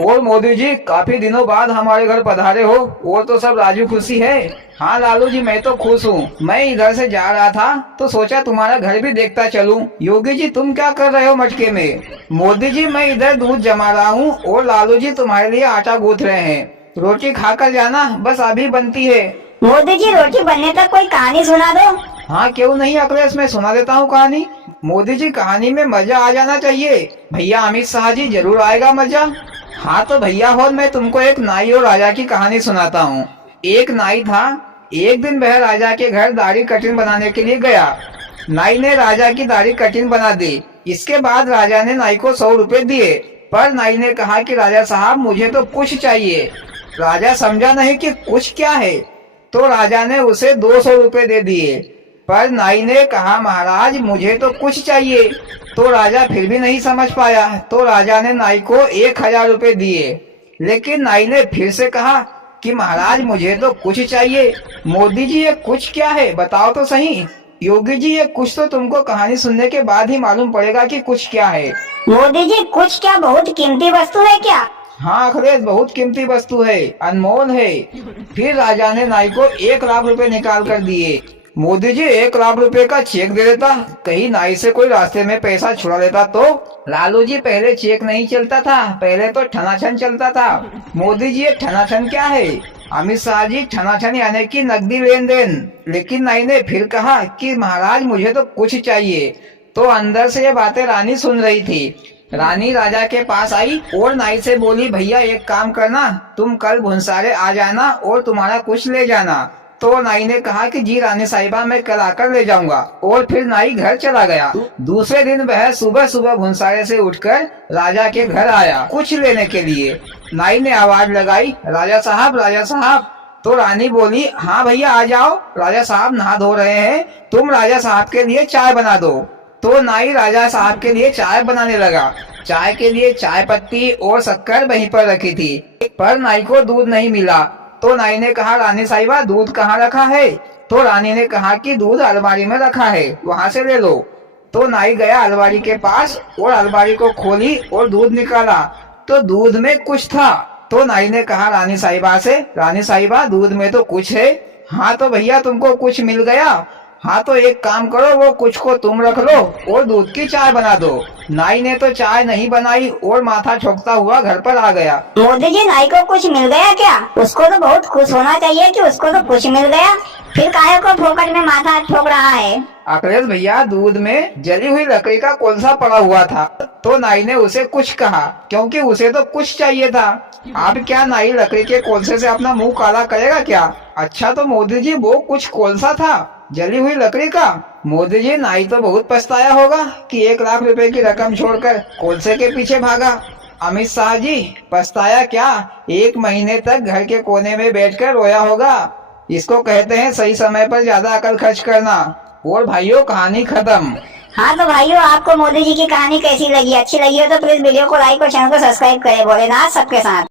और मोदी जी काफी दिनों बाद हमारे घर पधारे हो, और तो सब राजू खुशी है। हाँ लालू जी मैं तो खुश हूँ। मैं इधर से जा रहा था तो सोचा तुम्हारा घर भी देखता चलूं। योगी जी तुम क्या कर रहे हो मटके में? मोदी जी मैं इधर दूध जमा रहा हूँ और लालू जी तुम्हारे लिए आटा गूंथ रहे हैं। रोटी खाकर जाना, बस अभी बनती है। मोदी जी रोटी बनने तक कोई कहानी सुना दो। हाँ क्यों नहीं अखिलेश, मैं सुना देता हूँ कहानी। मोदी जी कहानी में मजा आ जाना चाहिए। भैया अमित शाह जी जरूर आएगा मजा। हाँ तो भैया हो मैं तुमको एक नाई और राजा की कहानी सुनाता हूँ। एक नाई था। एक दिन वह राजा के घर दाढ़ी कटिंग बनाने के लिए गया। नाई ने राजा की दाढ़ी कटिंग बना दी। इसके बाद राजा ने नाई को 100 रुपए दिए। पर नाई ने कहा कि राजा साहब मुझे तो कुछ चाहिए। राजा समझा नहीं कि कुछ क्या है, तो राजा ने उसे 200 रुपए दे दिए। पर नाई ने कहा महाराज मुझे तो कुछ चाहिए। तो राजा फिर भी नहीं समझ पाया, तो राजा ने नाई को 1000 रुपए दिए। लेकिन नाई ने फिर से कहा कि महाराज मुझे तो कुछ चाहिए। मोदी जी ये कुछ क्या है बताओ तो सही। योगी जी ये कुछ तो तुमको कहानी सुनने के बाद ही मालूम पड़ेगा कि कुछ क्या है। मोदी जी कुछ क्या बहुत कीमती वस्तु है क्या? हाँ अखिलेश बहुत कीमती वस्तु है, अनमोल है। फिर राजा ने नाई को 1 लाख रुपए निकाल कर दिए। मोदी जी 1 लाख रुपए का चेक दे देता, कहीं नाई से कोई रास्ते में पैसा छुड़ा लेता तो। लालू जी पहले चेक नहीं चलता था, पहले तो ठनाठन चलता था। मोदी जी ये ठनाठन क्या है? अमित शाह जी ठनाठन यानी कि नकदी लेन देन। लेकिन नाई ने फिर कहा कि महाराज मुझे तो कुछ चाहिए। तो अंदर से ये बातें रानी सुन रही थी। रानी राजा के पास आई और नाई से बोली भैया एक काम करना, तुम कल भुनसारे आ जाना और तुम्हारा कुछ ले जाना। तो नाई ने कहा कि जी रानी साहिबा मैं कल आकर ले जाऊंगा। और फिर नाई घर चला गया। दूसरे दिन वह सुबह सुबह भुनसारे से उठकर राजा के घर आया कुछ लेने के लिए। नाई ने आवाज लगाई राजा साहब राजा साहब। तो रानी बोली हाँ भैया आ जाओ, राजा साहब नहा धो रहे हैं, तुम राजा साहब के लिए चाय बना दो। तो नाई राजा साहब के लिए चाय बनाने लगा। चाय के लिए चाय पत्ती और शक्कर वहीं पर रखी थी, पर नाई को दूध नहीं मिला। तो नाई ने कहा रानी साहिबा दूध कहाँ रखा है? तो रानी ने कहा कि दूध अलमारी में रखा है, वहाँ से ले लो। तो नाई गया अलमारी के पास और अलमारी को खोली और दूध निकाला। तो दूध में कुछ था। तो नाई ने कहा रानी साहिबा से रानी साहिबा दूध में तो कुछ है। हाँ तो भैया तुमको कुछ मिल गया। हाँ तो एक काम करो वो कुछ को तुम रख लो और दूध की चाय बना दो। नाई ने तो चाय नहीं बनाई और माथा ठोकता हुआ घर पर आ गया। मोदी जी नाई को कुछ मिल गया क्या? उसको तो बहुत खुश होना चाहिए कि उसको तो कुछ मिल गया। फिर काहे को फोकट में माथा ठोक रहा है? अखिलेश भैया दूध में जली हुई लकड़ी का कोलसा पड़ा हुआ था, तो नाई ने उसे कुछ कहा क्योंकि उसे तो कुछ चाहिए था। अब क्या नाई लकड़ी के कोलसे से अपना मुंह काला करेगा क्या? अच्छा तो मोदी जी वो कुछ कोलसा था जली हुई लकड़ी का। मोदी जी नाई तो बहुत पछताया होगा कि 1 लाख रुपए की रकम छोड़कर कोलसे के पीछे भागा। अमित शाह जी पछताया क्या, 1 महीने तक घर के कोने में बैठकर रोया होगा। इसको कहते हैं सही समय पर ज्यादा अकल खर्च करना। और भाइयों कहानी खत्म। हाँ तो भाइयों आपको मोदी जी की कहानी कैसी लगी? अच्छी लगी हो तो प्लीज वीडियो को लाइक और चैनल को सब्सक्राइब करें। भोलेनाथ सबके साथ।